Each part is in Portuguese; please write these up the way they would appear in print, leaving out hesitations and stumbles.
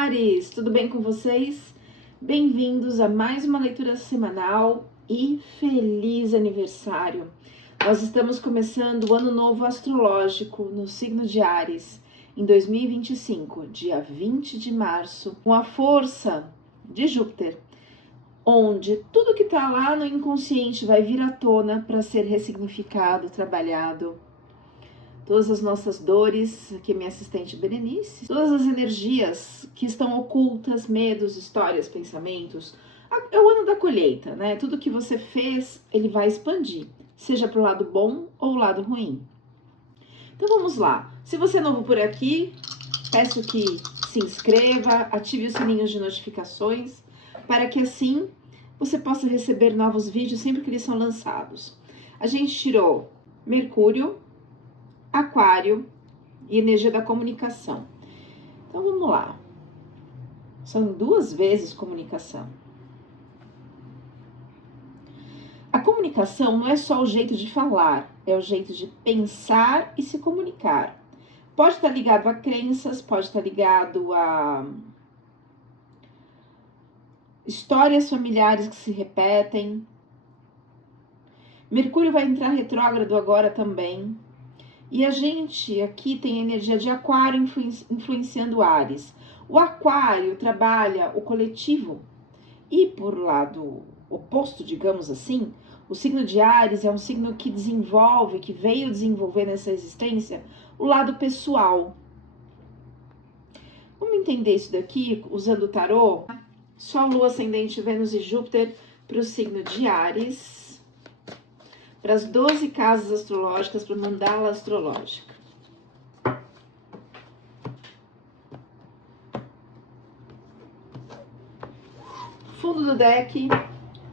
Ares, tudo bem com vocês? Bem-vindos a mais uma leitura semanal e feliz aniversário! Nós estamos começando o ano novo astrológico no signo de Ares em 2025, dia 20 de março, com a força de Júpiter, onde tudo que está lá no inconsciente vai vir à tona para ser ressignificado, trabalhado. Todas as nossas dores, aqui é minha assistente Berenice, todas as energias que estão ocultas, medos, histórias, pensamentos. É o ano da colheita, né? Tudo que você fez, ele vai expandir, seja para o lado bom ou o lado ruim. Então vamos lá. Se você é novo por aqui, peço que se inscreva, ative os sininhos de notificações, para que assim você possa receber novos vídeos sempre que eles são lançados. A gente tirou Mercúrio, Aquário e energia da comunicação. Então vamos lá. São 2 vezes comunicação. A comunicação não é só o jeito de falar, é o jeito de pensar e se comunicar. Pode estar ligado a crenças, pode estar ligado a histórias familiares que se repetem. Mercúrio vai entrar retrógrado agora também. E a gente aqui tem a energia de Aquário influenciando Ares. O Aquário trabalha o coletivo. E por lado oposto, digamos assim, o signo de Ares é um signo que desenvolve, que veio desenvolver nessa existência, o lado pessoal. Vamos entender isso daqui usando o tarô? Sol, Lua, Ascendente, Vênus e Júpiter para o signo de Ares. Para as 12 casas astrológicas, para o mandala astrológica. Fundo do deck,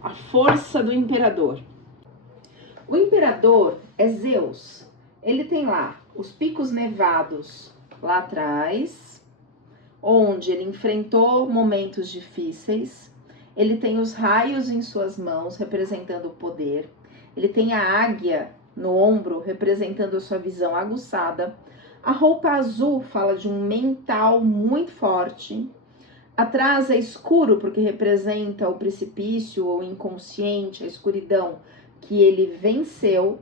a força do imperador. O imperador é Zeus. Ele tem lá os picos nevados lá atrás, onde ele enfrentou momentos difíceis. Ele tem os raios em suas mãos, representando o poder. Ele tem a águia no ombro, representando a sua visão aguçada. A roupa azul fala de um mental muito forte. Atrás é escuro, porque representa o precipício ou inconsciente, a escuridão que ele venceu.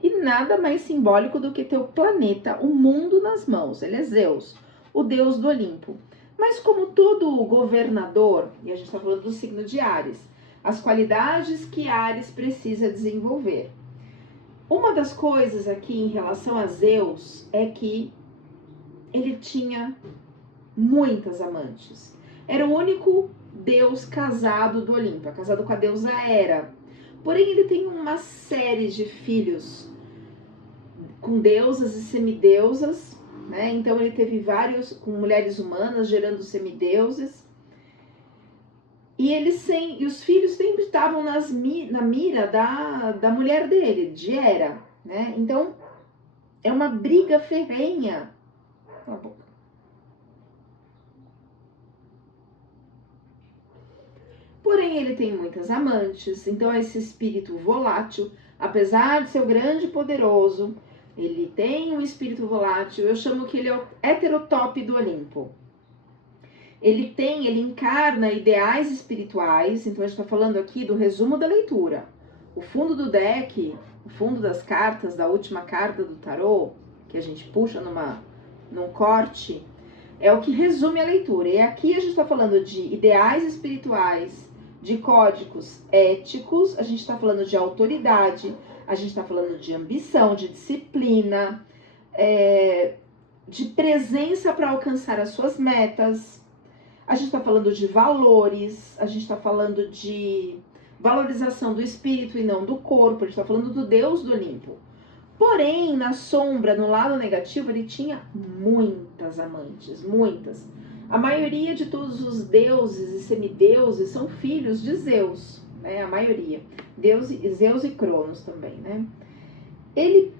E nada mais simbólico do que ter o planeta, o mundo nas mãos. Ele é Zeus, o deus do Olimpo. Mas como todo governador, e a gente está falando do signo de Ares, as qualidades que Ares precisa desenvolver. Uma das coisas aqui em relação a Zeus é que ele tinha muitas amantes. Era o único deus casado do Olimpo, casado com a deusa Hera. Porém, ele tem uma série de filhos com deusas e semideusas, né? Então ele teve vários com mulheres humanas gerando semideuses. E os filhos sempre estavam na mira da mulher dele, de Hera, né? Então, é uma briga ferrenha. Cala a boca. Porém, ele tem muitas amantes, então esse espírito volátil, apesar de ser o grande e poderoso, ele tem um espírito volátil. Eu chamo que ele é o heterotop do Olimpo. Ele encarna ideais espirituais, então a gente está falando aqui do resumo da leitura. O fundo do deck, o fundo das cartas, da última carta do tarô, que a gente puxa num corte, é o que resume a leitura. E aqui a gente está falando de ideais espirituais, de códigos éticos, a gente está falando de autoridade, a gente está falando de ambição, de disciplina, de presença para alcançar as suas metas. A gente está falando de valores, a gente está falando de valorização do espírito e não do corpo, a gente está falando do Deus do Olimpo. Porém, na sombra, no lado negativo, ele tinha muitas amantes, muitas. A maioria de todos os deuses e semideuses são filhos de Zeus, né? A maioria. Zeus e Cronos também, né? Ele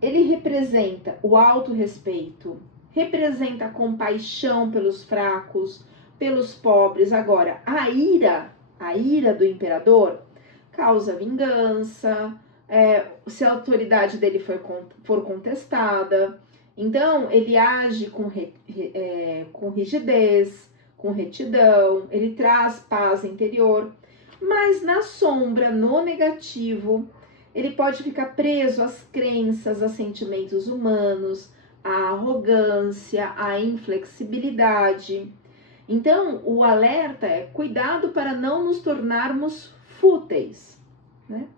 representa o autorrespeito, representa a compaixão pelos fracos, pelos pobres. Agora, a ira do imperador causa vingança, se a autoridade dele for contestada, Então, ele age com rigidez, com retidão, ele traz paz interior, mas na sombra, no negativo, ele pode ficar preso às crenças, a sentimentos humanos, à arrogância, à inflexibilidade. Então, o alerta é cuidado para não nos tornarmos fúteis, né?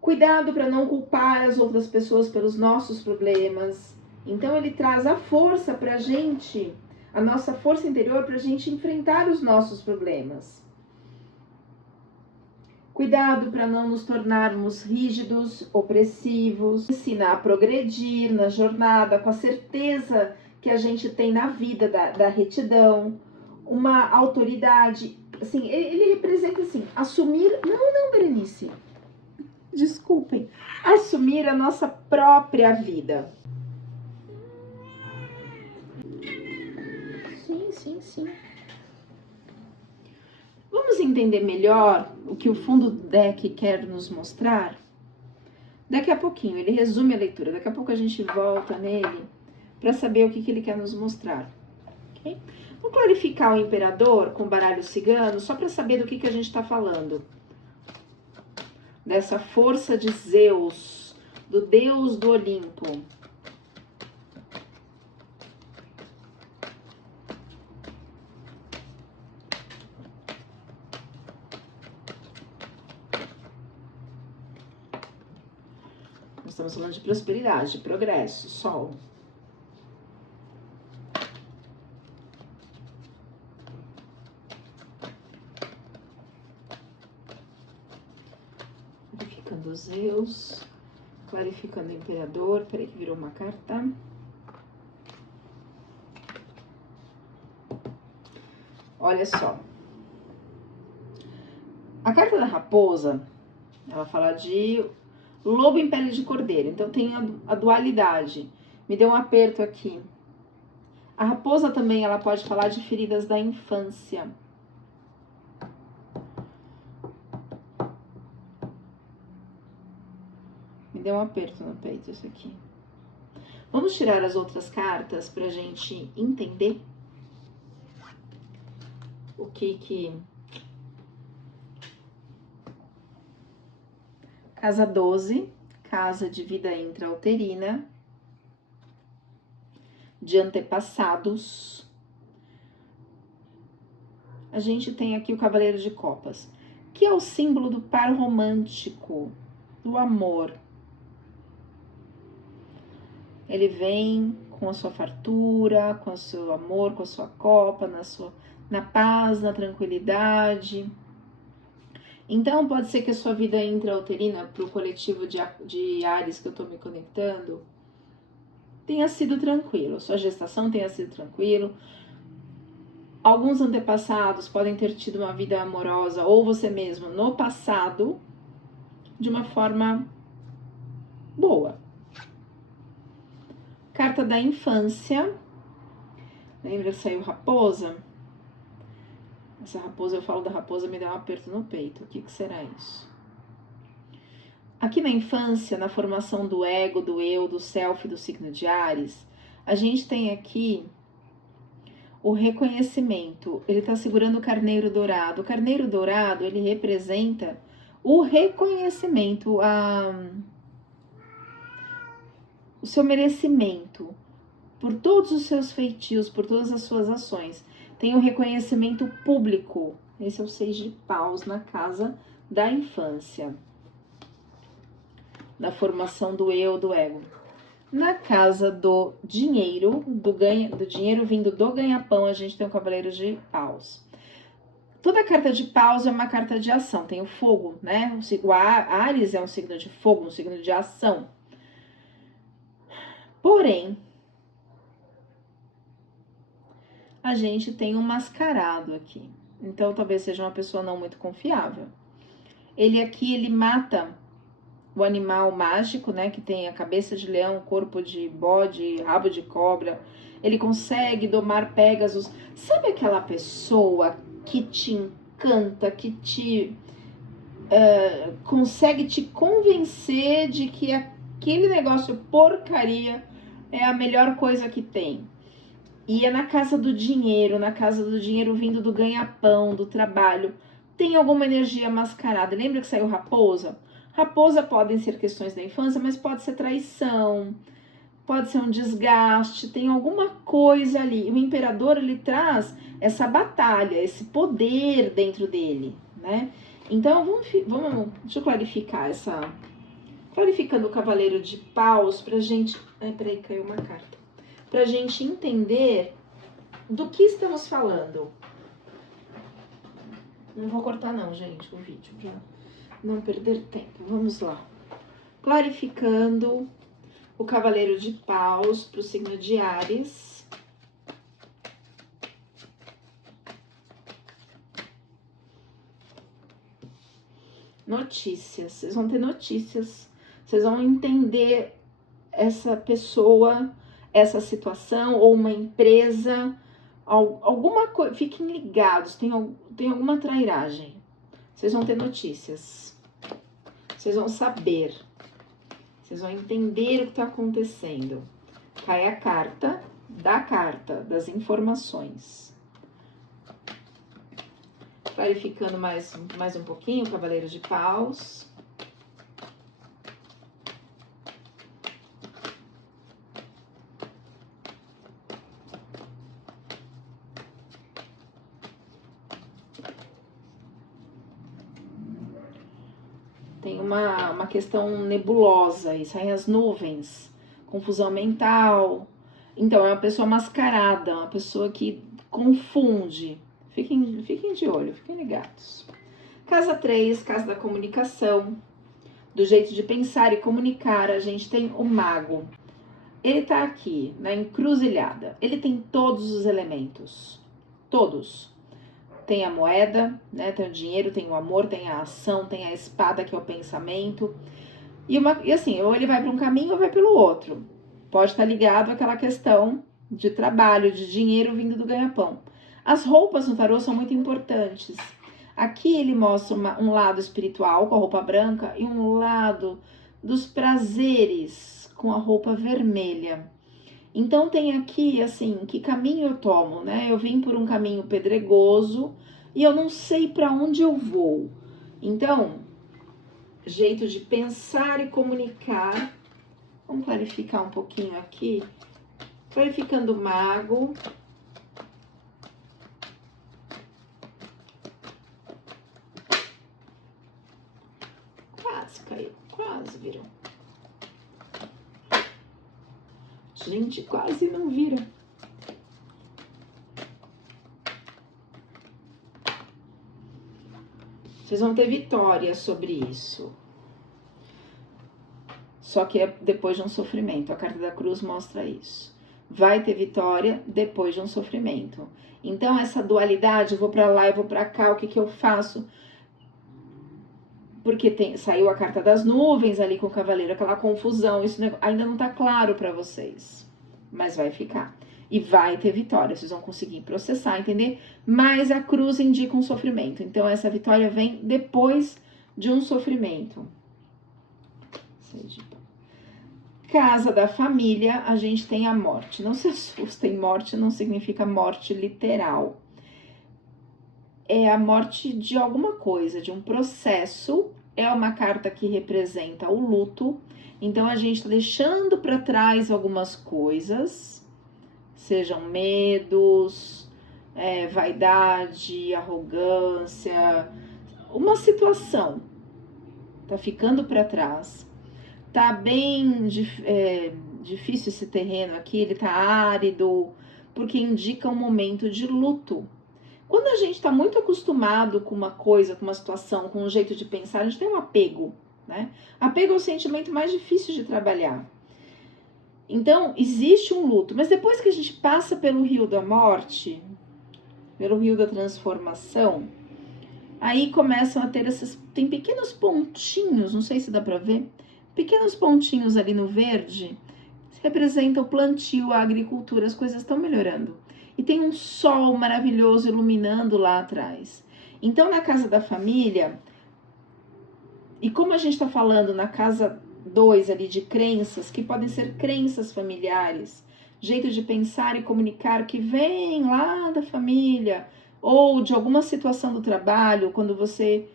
Cuidado para não culpar as outras pessoas pelos nossos problemas. Então, ele traz a força para a gente, a nossa força interior para a gente enfrentar os nossos problemas. Cuidado para não nos tornarmos rígidos, opressivos. Ensina a progredir na jornada com a certeza que a gente tem na vida da retidão, uma autoridade. Assim, ele representa assim, assumir... Não, Berenice. Desculpem. Assumir a nossa própria vida. Sim. Vamos entender melhor o que o fundo do deck quer nos mostrar? Daqui a pouquinho, ele resume a leitura. Daqui a pouco a gente volta nele para saber o que ele quer nos mostrar. Okay? Vamos clarificar o imperador com o baralho cigano, só para saber do que a gente está falando. Dessa força de Zeus, do deus do Olimpo. Nós estamos falando de prosperidade, de progresso, Sol. Clarificando Zeus, clarificando o imperador. Peraí que virou uma carta. Olha só. A carta da raposa, ela fala de lobo em pele de cordeiro. Então tem a dualidade. Me deu um aperto aqui. A raposa também, ela pode falar de feridas da infância. Me deu um aperto no peito isso aqui. Vamos tirar as outras cartas pra gente entender o que... Casa 12, casa de vida intrauterina, de antepassados. A gente tem aqui o Cavaleiro de Copas, que é o símbolo do par romântico, do amor. Ele vem com a sua fartura, com o seu amor, com a sua copa, na paz, na tranquilidade. Então, pode ser que a sua vida intrauterina, para o coletivo de Áries que eu estou me conectando, tenha sido tranquilo. Sua gestação tenha sido tranquilo. Alguns antepassados podem ter tido uma vida amorosa, ou você mesmo, no passado, de uma forma boa. Carta da infância. Lembra que saiu raposa? Essa raposa, eu falo da raposa, me dá um aperto no peito. O que será isso? Aqui na infância, na formação do ego, do eu, do self, do signo de Áries, a gente tem aqui o reconhecimento. Ele está segurando o carneiro dourado. O carneiro dourado, ele representa o reconhecimento, o seu merecimento por todos os seus feitios, por todas as suas ações. Tem o reconhecimento público. Esse é o 6 de paus na casa da infância. Da formação do eu, do ego. Na casa do dinheiro, do dinheiro vindo do ganha-pão, a gente tem o Cavaleiro de Paus. Toda carta de paus é uma carta de ação. Tem o fogo, né? O Áries é um signo de fogo, um signo de ação. Porém, a gente tem um mascarado aqui. Então, talvez seja uma pessoa não muito confiável. Ele mata o animal mágico, né? Que tem a cabeça de leão, corpo de bode, rabo de cobra. Ele consegue domar Pégasus. Sabe aquela pessoa que te encanta, que te consegue te convencer de que aquele negócio porcaria é a melhor coisa que tem. E é na casa do dinheiro vindo do ganha-pão, do trabalho. Tem alguma energia mascarada. Lembra que saiu raposa? Raposa podem ser questões da infância, mas pode ser traição, pode ser um desgaste, tem alguma coisa ali. O imperador, ele traz essa batalha, esse poder dentro dele, né? Então, deixa eu clarificar clarificando o cavaleiro de paus pra gente... Ai, peraí, caiu uma carta. Pra gente entender do que estamos falando. Não vou cortar não, gente, o vídeo, pra não perder tempo. Vamos lá. Clarificando o cavaleiro de paus pro signo de Áries. Notícias. Vocês vão ter notícias. Vocês vão entender essa pessoa, essa situação, ou uma empresa, alguma coisa. Fiquem ligados, tem alguma trairagem. Vocês vão ter notícias. Vocês vão saber. Vocês vão entender o que está acontecendo. Cai a carta, das informações. Clarificando mais um pouquinho o cavaleiro de paus. Tem uma questão nebulosa aí, saem as nuvens, confusão mental. Então, é uma pessoa mascarada, uma pessoa que confunde. Fiquem de olho, fiquem ligados. Casa 3, casa da comunicação, do jeito de pensar e comunicar, a gente tem o mago. Ele tá aqui, na encruzilhada. Ele tem todos os elementos. Todos. Tem a moeda, né? Tem o dinheiro, tem o amor, tem a ação, tem a espada, que é o pensamento. E assim, ou ele vai para um caminho ou vai pelo outro. Pode estar ligado àquela questão de trabalho, de dinheiro vindo do ganha-pão. As roupas no tarô são muito importantes. Aqui ele mostra um lado espiritual com a roupa branca e um lado dos prazeres com a roupa vermelha. Então tem aqui, assim, que caminho eu tomo, né? Eu vim por um caminho pedregoso e eu não sei para onde eu vou. Então, jeito de pensar e comunicar. Vamos clarificar um pouquinho aqui. Clarificando o mago. Quase caiu, quase virou. Gente, quase não vira. Vocês vão ter vitória sobre isso. Só que é depois de um sofrimento. A carta da cruz mostra isso. Vai ter vitória depois de um sofrimento. Então, essa dualidade, eu vou pra lá, eu vou pra cá, o que que eu faço? Porque saiu a carta das nuvens ali com o cavaleiro, aquela confusão, isso ainda não tá claro pra vocês. Mas vai ficar. E vai ter vitória, vocês vão conseguir processar, entender? Mas a cruz indica um sofrimento. Então, essa vitória vem depois de um sofrimento. Casa da família, a gente tem a morte. Não se assustem, morte não significa morte literal. É a morte de alguma coisa, de um processo. É uma carta que representa o luto. Então, a gente está deixando para trás algumas coisas, sejam medos, vaidade, arrogância, uma situação. Tá ficando para trás. Tá bem difícil esse terreno aqui, ele tá árido, porque indica um momento de luto. Quando a gente tá muito acostumado com uma coisa, com uma situação, com um jeito de pensar, a gente tem um apego, né? Apego é o sentimento mais difícil de trabalhar. Então, existe um luto, mas depois que a gente passa pelo rio da morte, pelo rio da transformação, aí começam a ter tem pequenos pontinhos, não sei se dá pra ver, pequenos pontinhos ali no verde, representam o plantio, a agricultura, as coisas estão melhorando. E tem um sol maravilhoso iluminando lá atrás. Então, na casa da família, e como a gente está falando na casa 2 ali de crenças, que podem ser crenças familiares, jeito de pensar e comunicar que vem lá da família, ou de alguma situação do trabalho, quando você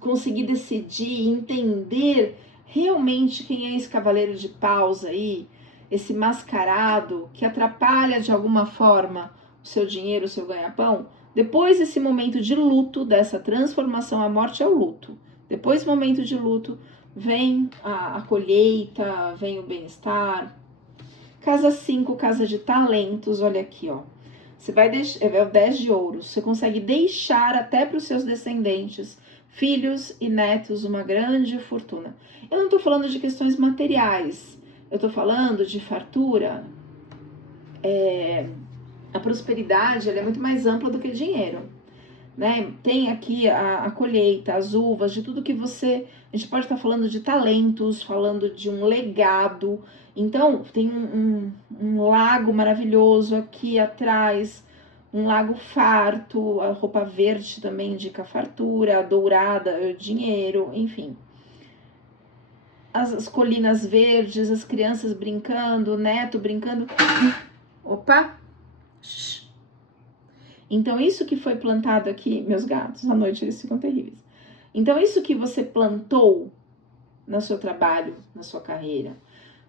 conseguir decidir, entender realmente quem é esse cavaleiro de paus aí, esse mascarado que atrapalha de alguma forma o seu dinheiro, o seu ganha-pão. Depois desse momento de luto, dessa transformação, a morte é o luto. Depois do momento de luto, vem a colheita, vem o bem-estar. Casa 5, casa de talentos, olha aqui, ó. Você vai deixar, é o 10 de ouros, você consegue deixar até para os seus descendentes, filhos e netos, uma grande fortuna. Eu não estou falando de questões materiais, eu estou falando de fartura. A prosperidade, ela é muito mais ampla do que dinheiro, né? Tem aqui a colheita, as uvas, de tudo que você... A gente pode estar falando de talentos, falando de um legado. Então, tem um lago maravilhoso aqui atrás, um lago farto, a roupa verde também indica fartura, a dourada, dinheiro, enfim. As colinas verdes, as crianças brincando, o neto brincando. Opa! Então, isso que foi plantado aqui, meus gatos, à noite eles ficam terríveis. Então, isso que você plantou no seu trabalho, na sua carreira,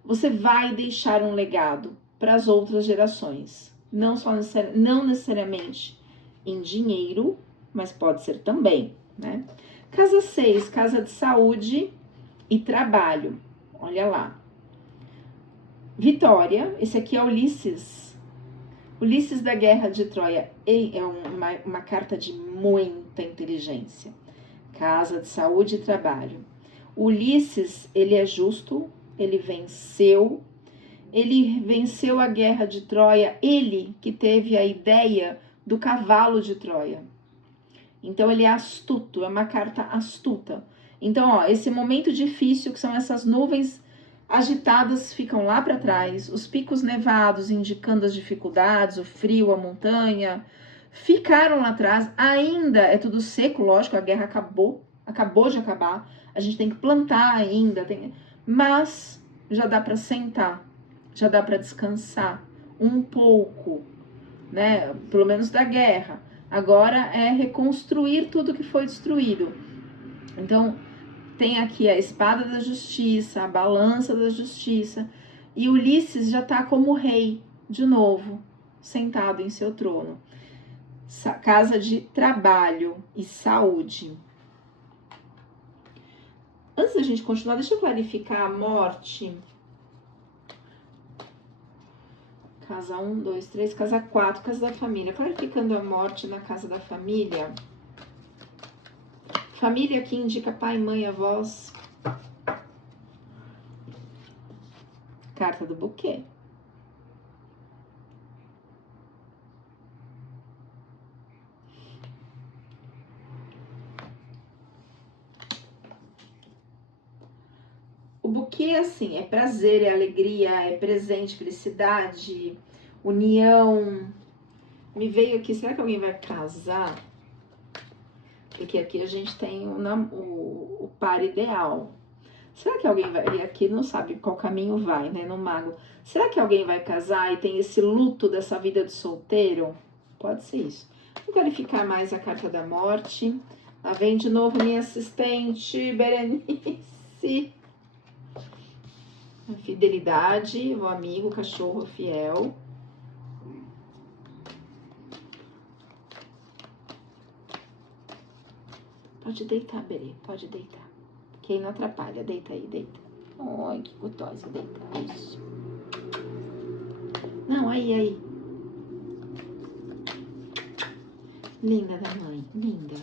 você vai deixar um legado para as outras gerações. Não necessariamente em dinheiro, mas pode ser também, né? Casa 6, casa de saúde e trabalho. Olha lá. Vitória, esse aqui é Ulisses. Ulisses da Guerra de Troia é uma carta de muita inteligência. Casa de saúde e trabalho. Ulisses, ele é justo, ele venceu a Guerra de Troia, ele que teve a ideia do cavalo de Troia. Então, ele é astuto, é uma carta astuta. Então, ó, esse momento difícil, que são essas nuvens agitadas, ficam lá para trás, os picos nevados indicando as dificuldades, o frio, a montanha, ficaram lá atrás, ainda é tudo seco, lógico, a guerra acabou de acabar, a gente tem que plantar ainda, mas já dá para sentar, já dá para descansar um pouco, né? Pelo menos da guerra. Agora é reconstruir tudo que foi destruído. Então, tem aqui a espada da justiça, a balança da justiça, e Ulisses já está como rei, de novo, sentado em seu trono. Casa de trabalho e saúde. Antes da gente continuar, deixa eu clarificar a morte. Casa 1, 2, 3, casa 4, casa da família. Clarificando a morte na casa da família. Família aqui indica pai, mãe, avós. Carta do buquê. O buquê, assim, é prazer, é alegria, é presente, felicidade, união. Me veio aqui, será que alguém vai casar? Porque aqui a gente tem o par ideal. Será que alguém vai... E aqui não sabe qual caminho vai, né, no mago. Será que alguém vai casar e tem esse luto dessa vida de solteiro? Pode ser isso. Vou clarificar mais a carta da morte. Lá vem de novo minha assistente, Berenice. A fidelidade, o amigo, o cachorro fiel. Pode deitar, Berê, pode deitar. Quem não atrapalha, deita aí, deita. Ai, que gostosa, deita. Isso. Não, aí. Linda da mãe, linda.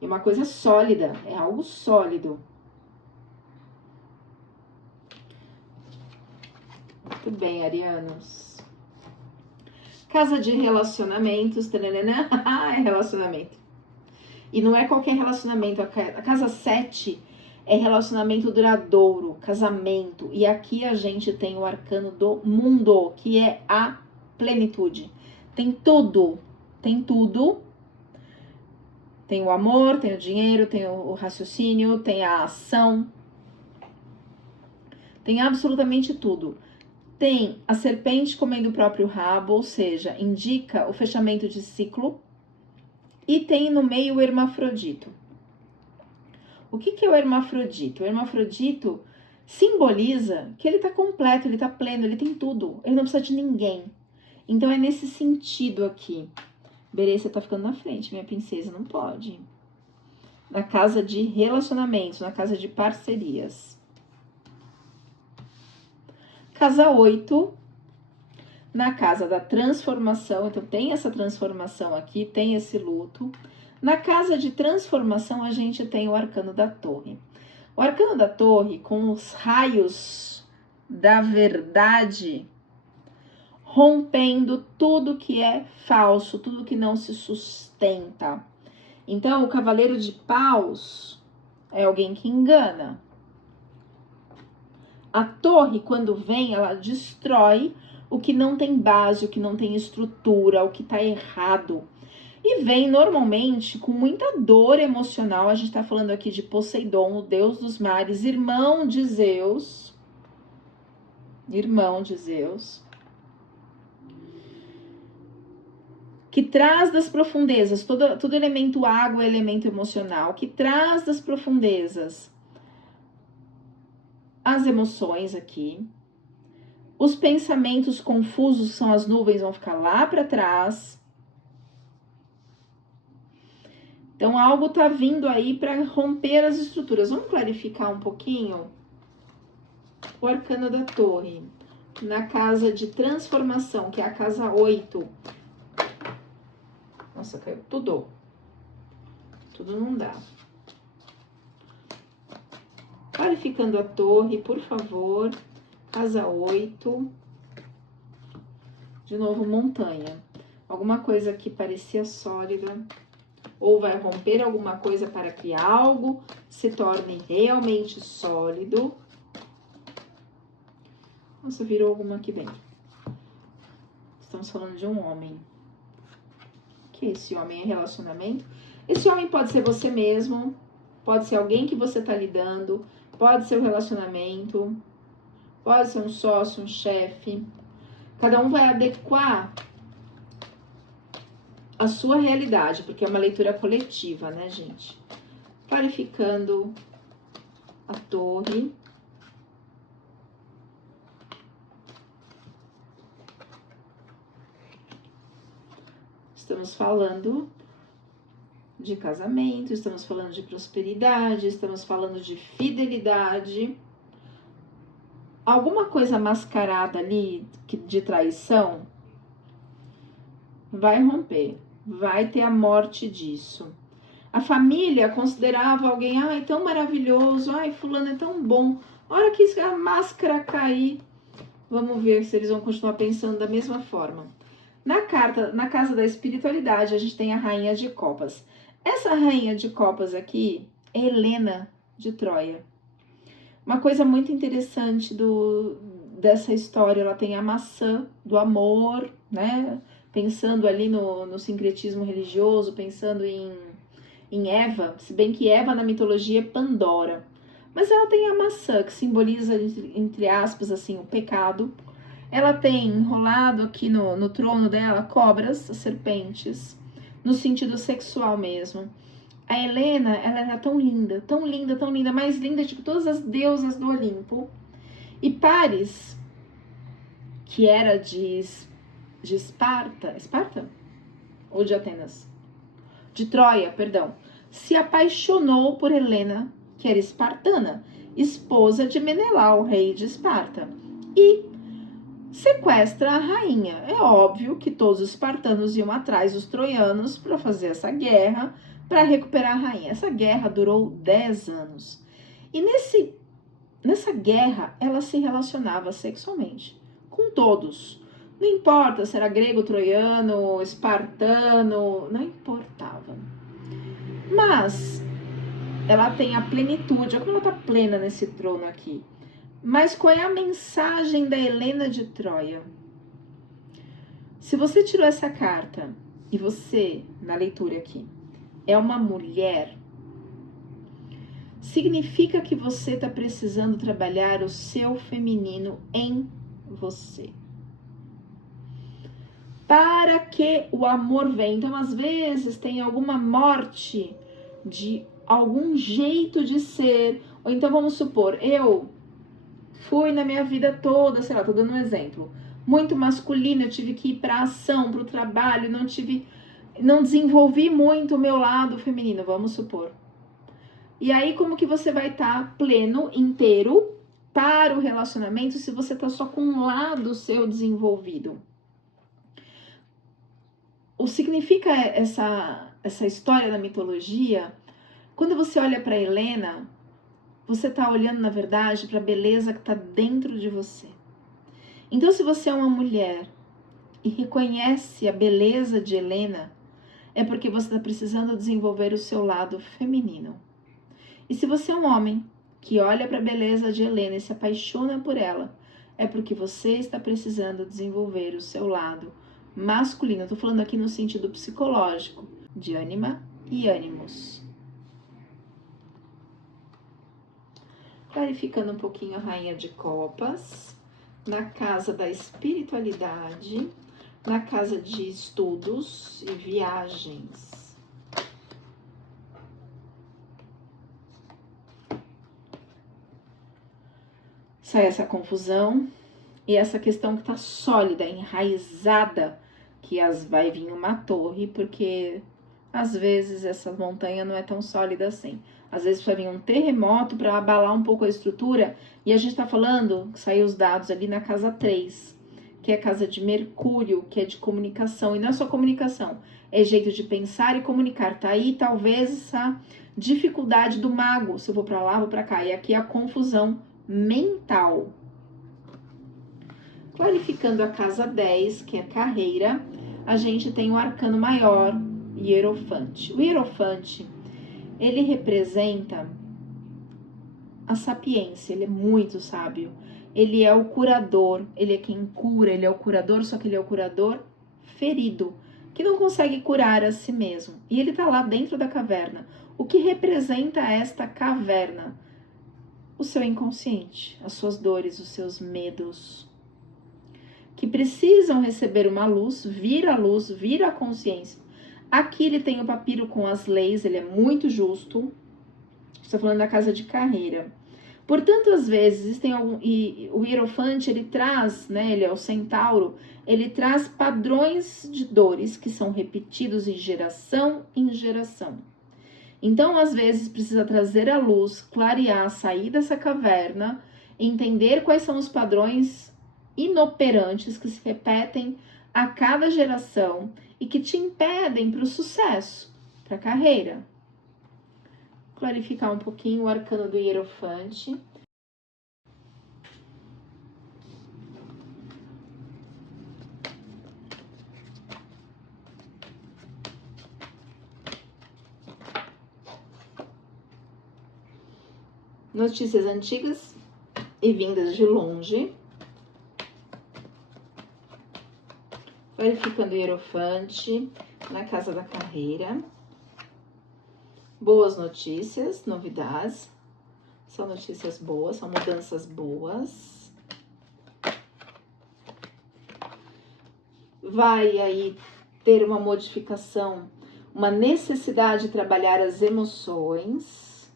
É uma coisa sólida, é algo sólido. Muito bem, arianos. Casa de relacionamentos, tananana. É relacionamento. E não é qualquer relacionamento. A casa 7 é relacionamento duradouro, casamento. E aqui a gente tem o arcano do mundo, que é a plenitude. Tem tudo. Tem Tem o amor, tem o dinheiro, tem o raciocínio, tem a ação. Tem absolutamente tudo. Tem a serpente comendo o próprio rabo, ou seja, indica o fechamento de ciclo. E tem no meio o hermafrodito. O que é o hermafrodito? O hermafrodito simboliza que ele está completo, ele está pleno, ele tem tudo. Ele não precisa de ninguém. Então é nesse sentido aqui. Berê, você tá ficando na frente, minha princesa, não pode. Na casa de relacionamentos, na casa de parcerias. Casa 8, na casa da transformação, então tem essa transformação aqui, tem esse luto. Na casa de transformação, a gente tem o arcano da torre. O arcano da torre, com os raios da verdade, rompendo tudo que é falso, tudo que não se sustenta. Então, o cavaleiro de paus é alguém que engana. A torre, quando vem, ela destrói o que não tem base, o que não tem estrutura, o que está errado. E vem normalmente com muita dor emocional. A gente está falando aqui de Poseidon, o deus dos mares, irmão de Zeus. Irmão de Zeus. Que traz das profundezas, todo elemento água é elemento emocional, que traz das profundezas as emoções aqui. Os pensamentos confusos, são as nuvens, vão ficar lá para trás. Então, algo está vindo aí para romper as estruturas. Vamos clarificar um pouquinho o arcano da torre. Na casa de transformação, que é a casa 8. Nossa, caiu tudo. Tudo não dá. Clarificando a torre, por favor. Casa 8. De novo, montanha. Alguma coisa que parecia sólida. Ou vai romper alguma coisa para que algo se torne realmente sólido. Nossa, virou alguma aqui dentro. Estamos falando de um homem. Que esse homem é relacionamento. Esse homem pode ser você mesmo, pode ser alguém que você está lidando, pode ser um relacionamento, pode ser um sócio, um chefe. Cada um vai adequar a sua realidade, porque é uma leitura coletiva, né, gente? Clarificando a torre. Estamos falando de casamento, estamos falando de prosperidade, estamos falando de fidelidade. Alguma coisa mascarada ali de traição vai romper, vai ter a morte disso. A família considerava alguém, ai, tão maravilhoso, ai, fulano é tão bom. A hora que a máscara cair, vamos ver se eles vão continuar pensando da mesma forma. Na casa da espiritualidade, a gente tem a rainha de copas. Essa rainha de copas aqui é Helena de Troia. Uma coisa muito interessante dessa história, ela tem a maçã do amor, né? Pensando ali no sincretismo religioso, pensando em Eva, se bem que Eva na mitologia é Pandora. Mas ela tem a maçã, que simboliza, entre aspas, assim, o pecado. Ela tem enrolado aqui no trono dela cobras, as serpentes, no sentido sexual mesmo. A Helena, ela era tão linda, tão linda, tão linda, mais linda de todas as deusas do Olimpo. E Paris, que era de Esparta? Ou de Atenas? De Troia, perdão. Se apaixonou por Helena, que era espartana, esposa de Menelau, rei de Esparta. E sequestra a rainha. É óbvio que todos os espartanos iam atrás dos troianos para fazer essa guerra, para recuperar a rainha. Essa guerra durou 10 anos. E nessa guerra, ela se relacionava sexualmente com todos. Não importa se era grego, troiano, espartano, não importava. Mas ela tem a plenitude, olha como ela está plena nesse trono aqui. Mas qual é a mensagem da Helena de Troia? Se você tirou essa carta e você, na leitura aqui, é uma mulher, significa que você está precisando trabalhar o seu feminino em você. Para que o amor venha. Então, às vezes, tem alguma morte de algum jeito de ser. Ou então, vamos supor, eu fui na minha vida toda, sei lá, tô dando um exemplo, muito masculina, eu tive que ir pra ação, pro trabalho, não desenvolvi muito o meu lado feminino, vamos supor. E aí, como que você vai estar pleno, inteiro, para o relacionamento, se você tá só com um lado seu desenvolvido? O que significa essa história da mitologia, quando você olha para Helena, você está olhando, na verdade, para a beleza que está dentro de você. Então, se você é uma mulher e reconhece a beleza de Helena, é porque você está precisando desenvolver o seu lado feminino. E se você é um homem que olha para a beleza de Helena e se apaixona por ela, é porque você está precisando desenvolver o seu lado masculino. Eu estou falando aqui no sentido psicológico, de ânima e ânimos. Clarificando um pouquinho a Rainha de Copas, na casa da espiritualidade, na casa de estudos e viagens. Sai essa confusão e essa questão que está sólida, enraizada, que vai vir uma torre, porque às vezes essa montanha não é tão sólida assim. Às vezes vai vir um terremoto para abalar um pouco a estrutura. E a gente está falando, saiu os dados ali na casa 3, que é a casa de Mercúrio, que é de comunicação. E não é só comunicação, é jeito de pensar e comunicar. Tá aí talvez essa dificuldade do mago, se eu vou para lá, vou para cá. E aqui é a confusão mental. Clarificando a casa 10, que é carreira, a gente tem o arcano maior, Hierofante. O Hierofante, ele representa a sapiência, ele é muito sábio. Ele é o curador, ele é quem cura, ele é o curador, só que ele é o curador ferido, que não consegue curar a si mesmo. E ele está lá dentro da caverna. O que representa esta caverna? O seu inconsciente, as suas dores, os seus medos, que precisam receber uma luz, vir a consciência. Aqui ele tem o papiro com as leis, ele é muito justo. Estou falando da casa de carreira. Portanto, às vezes, e o Hierofante, ele traz, né, ele é o centauro, ele traz padrões de dores que são repetidos em geração em geração. Então, às vezes, precisa trazer a luz, clarear, sair dessa caverna, entender quais são os padrões inoperantes que se repetem a cada geração e que te impedem para o sucesso, para a carreira. Clarificar um pouquinho o arcano do Hierofante. Notícias antigas e vindas de longe. Clarificando o Hierofante na casa da carreira. Boas notícias, novidades. São notícias boas, são mudanças boas. Vai aí ter uma modificação, uma necessidade de trabalhar as emoções,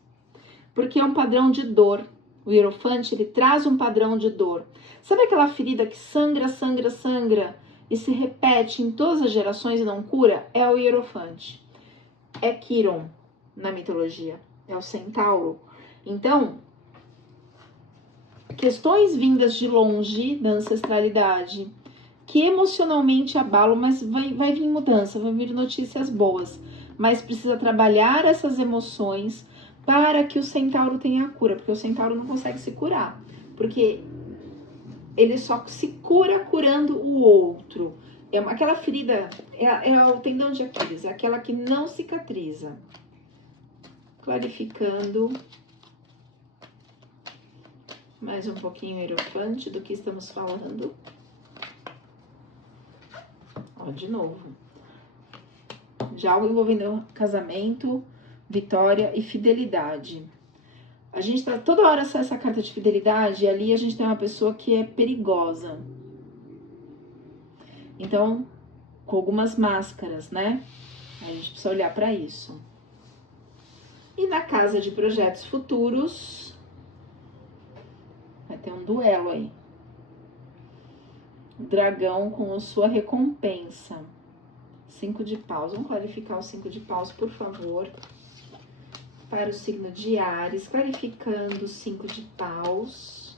porque é um padrão de dor. O Hierofante, ele traz um padrão de dor. Sabe aquela ferida que sangra, sangra, sangra e se repete em todas as gerações e não cura? É o Hierofante. É Quiron na mitologia, é o centauro. Então, questões vindas de longe da ancestralidade, que emocionalmente abalam, mas vai vir mudança, vai vir notícias boas. Mas precisa trabalhar essas emoções para que o centauro tenha a cura, porque o centauro não consegue se curar, porque ele só se cura curando o outro. Aquela ferida, é o tendão de Aquiles, é aquela que não cicatriza. Clarificando mais um pouquinho o Hierofante do que estamos falando. Ó, de novo. de algo envolvendo casamento, vitória e fidelidade. A gente tá toda hora essa carta de fidelidade, e ali a gente tem uma pessoa que é perigosa. Então, com algumas máscaras, né? A gente precisa olhar para isso. E na casa de projetos futuros, vai ter um duelo aí. O dragão com a sua recompensa. 5 de paus. Vamos clarificar o 5 de paus, por favor. Para o signo de Áries, clarificando o 5 de paus.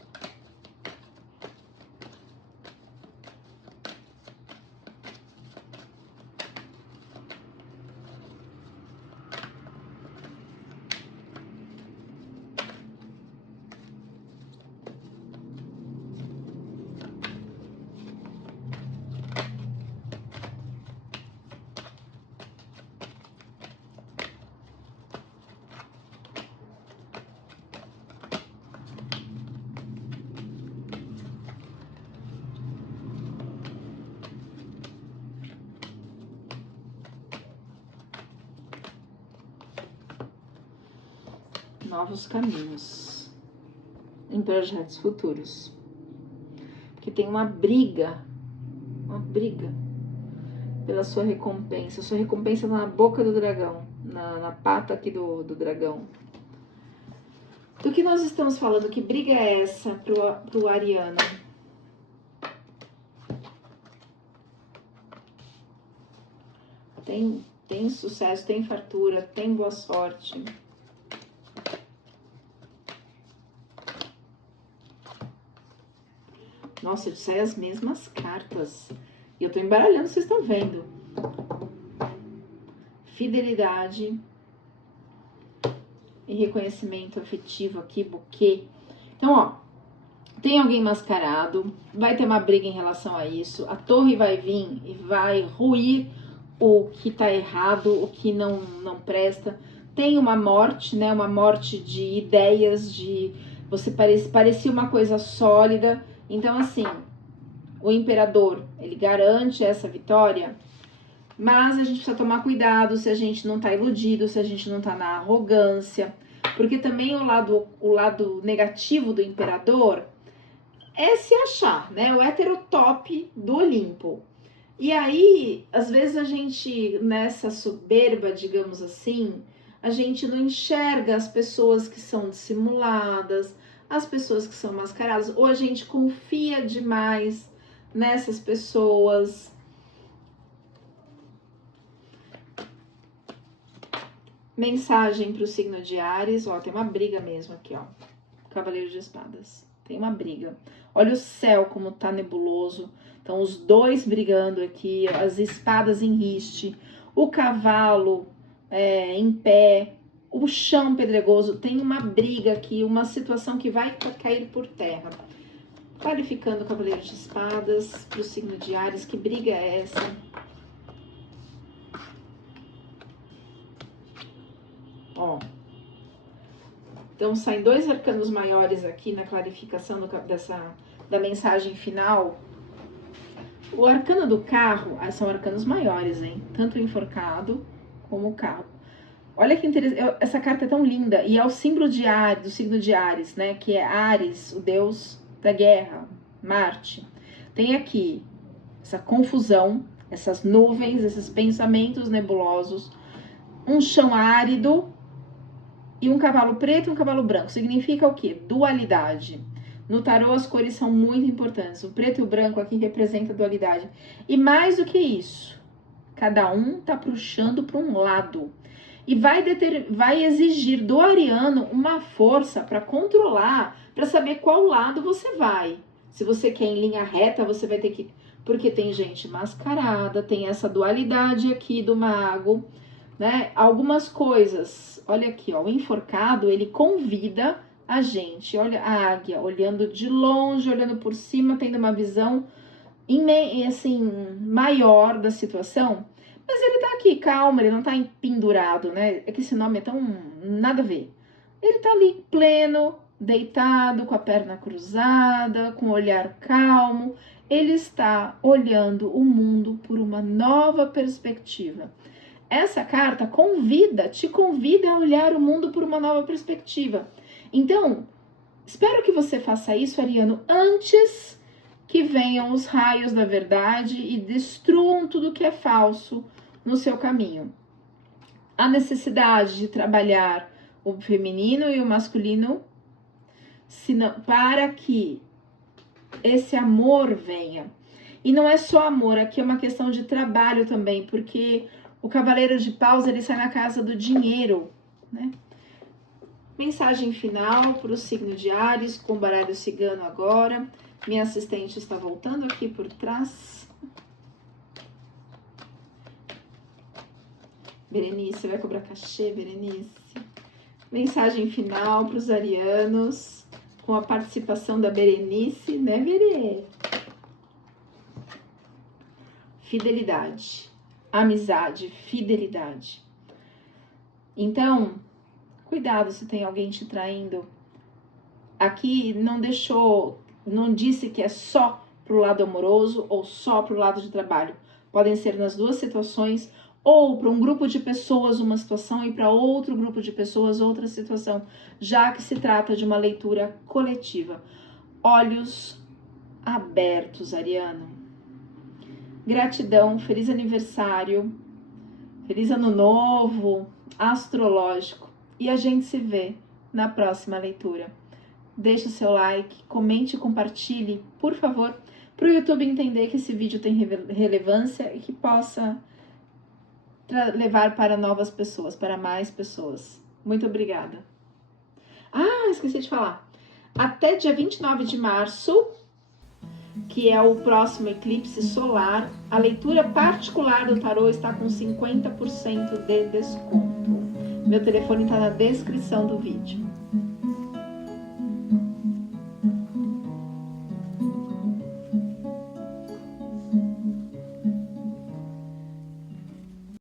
Novos caminhos em projetos futuros. Porque tem uma briga pela sua recompensa. Sua recompensa na boca do dragão, na pata aqui do dragão. Do que nós estamos falando? Que briga é essa pro ariano? Tem sucesso, tem fartura, tem boa sorte. Nossa, sai as mesmas cartas. E eu tô embaralhando, vocês estão vendo. Fidelidade e reconhecimento afetivo aqui, buquê. Então, ó, tem alguém mascarado, vai ter uma briga em relação a isso. A torre vai vir e vai ruir o que tá errado, o que não presta. Tem uma morte, né? Uma morte de ideias, de você parecia uma coisa sólida. Então, assim, o imperador, ele garante essa vitória, mas a gente precisa tomar cuidado se a gente não tá iludido, se a gente não tá na arrogância, porque também o lado negativo do imperador é se achar, né? O heterotop do Olimpo. E aí, às vezes a gente, nessa soberba, digamos assim, a gente não enxerga as pessoas que são dissimuladas, as pessoas que são mascaradas, ou a gente confia demais nessas pessoas. Mensagem para o signo de Áries, ó, tem uma briga mesmo aqui, ó. Cavaleiro de Espadas, tem uma briga. Olha o céu como tá nebuloso. Então os dois brigando aqui, as espadas em riste, o cavalo em pé, o chão pedregoso, tem uma briga aqui, uma situação que vai cair por terra. Clarificando o Cavaleiro de Espadas para o signo de Áries, que briga é essa? Ó, então saem 2 arcanos maiores aqui na clarificação da mensagem final. O arcano do carro, são arcanos maiores, hein? Tanto o enforcado como o carro. Olha que interessante, essa carta é tão linda, e é o símbolo de Áries, do signo de Áries, né? Que é Áries, o deus da guerra, Marte. Tem aqui essa confusão, essas nuvens, esses pensamentos nebulosos, um chão árido e um cavalo preto e um cavalo branco. Significa o quê? Dualidade. No tarô as cores são muito importantes. O preto e o branco aqui representam a dualidade. E mais do que isso, cada um tá puxando para um lado. E vai exigir do ariano uma força para controlar, para saber qual lado você vai. Se você quer em linha reta, você vai ter que... Porque tem gente mascarada, tem essa dualidade aqui do mago, né? Algumas coisas, olha aqui, ó, o enforcado, ele convida a gente, olha a águia, olhando de longe, olhando por cima, tendo uma visão assim, maior da situação. Mas ele tá aqui, calmo, ele não tá pendurado, né? É que esse nome é tão... nada a ver. Ele tá ali, pleno, deitado, com a perna cruzada, com o olhar calmo. Ele está olhando o mundo por uma nova perspectiva. essa carta te convida a olhar o mundo por uma nova perspectiva. Então, espero que você faça isso, Ariano, antes que venham os raios da verdade e destruam tudo que é falso no seu caminho. A necessidade de trabalhar o feminino e o masculino para que esse amor venha. E não é só amor, aqui é uma questão de trabalho também, porque o Cavaleiro de Paus, ele sai na casa do dinheiro, né? Mensagem final para o signo de Áries, com o baralho cigano agora. Minha assistente está voltando aqui por trás. Berenice, vai cobrar cachê, Berenice? Mensagem final para os arianos, com a participação da Berenice, né, Berê? Fidelidade, amizade, fidelidade. Então, cuidado se tem alguém te traindo. Aqui não disse que é só pro lado amoroso ou só pro lado de trabalho. Podem ser nas duas situações, ou para um grupo de pessoas uma situação e para outro grupo de pessoas outra situação, já que se trata de uma leitura coletiva. Olhos abertos, Ariano. Gratidão, feliz aniversário, feliz ano novo, astrológico. E a gente se vê na próxima leitura. Deixe o seu like, comente e compartilhe, por favor, para o YouTube entender que esse vídeo tem relevância e que possa levar para novas pessoas, para mais pessoas. Muito obrigada. Esqueci de falar. Até dia 29 de março, que é o próximo eclipse solar, a leitura particular do tarô está com 50% de desconto. Meu telefone está na descrição do vídeo.